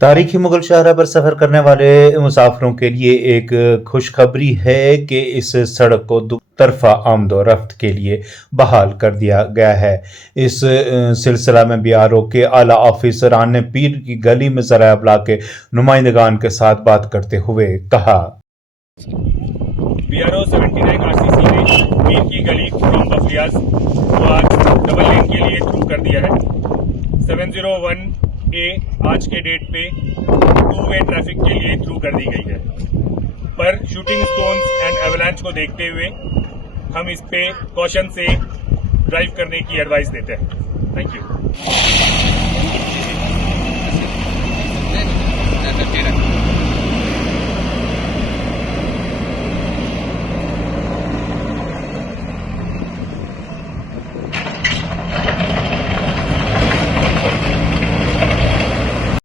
तारीखी मुगल शाहरा पर सफर करने वाले मुसाफिरों के लिए एक खुशखबरी है कि इस सड़क को दुतरफा आमदोरफ्त के लिए बहाल कर दिया गया है। इस सिलसिला में BRO के आला ऑफिसरान ने पीर की गली में ज़राए अबलाग के नुमाइंदगान के साथ बात करते हुए कहा, BRO 79 RCC ने पीर की गली फ्रॉम बफलियाज को आज डबल लेन के लिए थ्रू कर दिया है। 701A आज के डेट पे 2-वे ट्रैफिक के लिए थ्रू कर दी गई है, पर शूटिंग स्टोन्स एंड एवलांच को देखते हुए हम इस पे कॉशन से ड्राइव करने की एडवाइस देते हैं। Thank you.